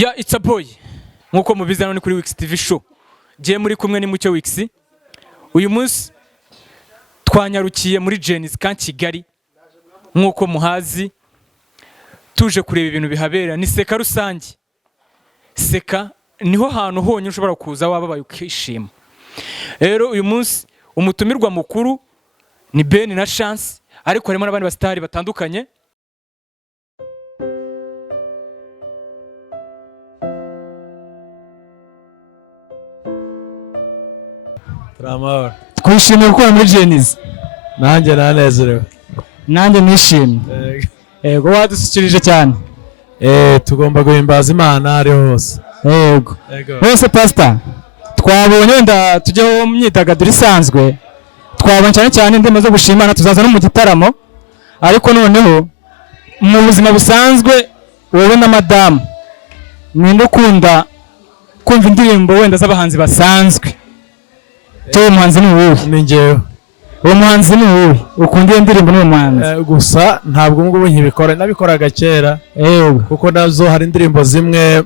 Ya it's a boy nkuko mubizi hano ni kuri Wix TV show. Je muri kumwe ni Mucyo Wix. Uyu munsi twanyarukiye muri Genis kan Kigali nkuko muhazi tuje kureba ibintu bihabera ni seka rusange. Seka niho hantu honye ushobora kuza wababaye ukishima. Rero uyu munsi umutumirwa mukuru ni Ben na Chance ariko harimo n'abandi bastari batandukanye. Tramahoro. Twishimiye gukora muri Genis. Nanjye nanezerewe. Nanjye nishimye. Yego wadusukirije cyane. Tugomba guhimbaza Imana ari hose. Yego. Hose pastor. Twabonye wenda tujye mu myidagaduro isanzwe. Twabonye cyane cyane indimo zo gushimana tuzaza no mu gitaramo. Ariko noneho mu buzima busanzwe wowe na madame mwinde ukunda kumva indirimbo wenda z'abahanzi basanzwe. Tuwe muhanzi ni uwuhe? Ni njyewe. Uwo muhanzi ni uwuhe? Ukunda iyo ndirimbo n'uwo muhanzi? Gusa ntabwo ngubu nkibikora, nabikoraga kera. Yego. Kuko nazo hari indirimbo zimwe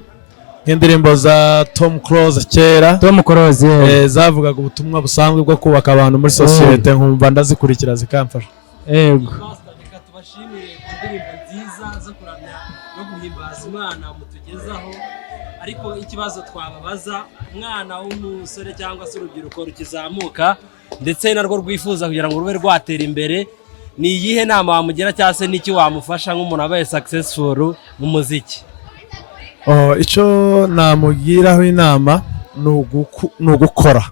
nk'indirimbo za Tom Close kera. Tom Close. Zavugaga ubutumwa busanzwe bwo kubaka abantu muri societe, nkumva ndazikurikira zikamfasha. Yego. Reka tubashimire indirimbo nziza zo kuramya no guhimbaza Imana mutugezaho. Ariko ikibazo twababaza umwana w'umusore cyangwa se urubyiruko rukizamuka ndetse narwo rwifuza kugira ngo rube rwatera imbere, ni iyihe nama wamugira cyangwa se n'iki wamufasha nk'umuntu abaye successful mu muziki? Icyo namugiraho inama ni ugukora.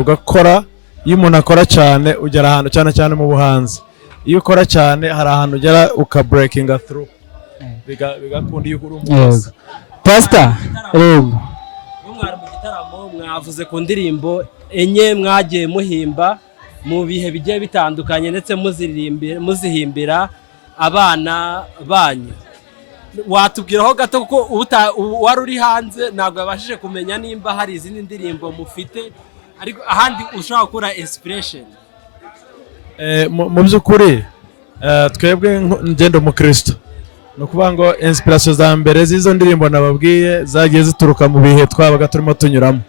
Ugakora. Iyo umuntu akora cyane ugera ahantu cyane cyane mu buhanzi. Iyo ukora cyane hari ahantu ugera breaking through. Bigakunda iyo uri umuhanzi. Pastor, mwari mu gitaramo mwavuze ku ndirimbo enye mwagiye muhimba mu bihe bigiye bitandukanye ndetse muzihimbira abana banyu. Watubwiraho gato kuko wari uri hanze ntabwo yabashije kumenya nimba hari izindi ndirimbo mufite ariko ahandi ushaka gukora inspiration. Mu by'ukuri twebwe ngendo mu Kristo. Nukuvuga ngo inspiration za mbere z'izo ndirimbo nababwiye zagiye zituruka mu bihe twabaga turimo tunyuramo.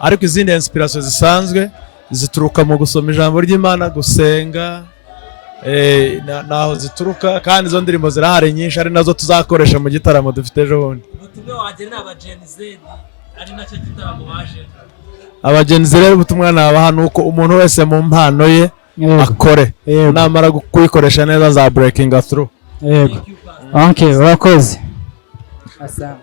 Ariko izindi inspiration zisanzwe zituruka mu gusoma ijambo ry'Imana, gusenga, naho zituruka, kandi izo ndirimbo zirahari nyinshi ari nazo tuzakoresha mu gitaramo dufite ejo bundi. Ubutumwa wagenera aba Gen Z ari nacyo gitaramo baje. Aba Gen Z rero ubutumwa nabaha nuko umuntu wese mu mpano ye akore, namara kuyikoresha neza za breaking through. Yego. Okay, urakoze. Asante.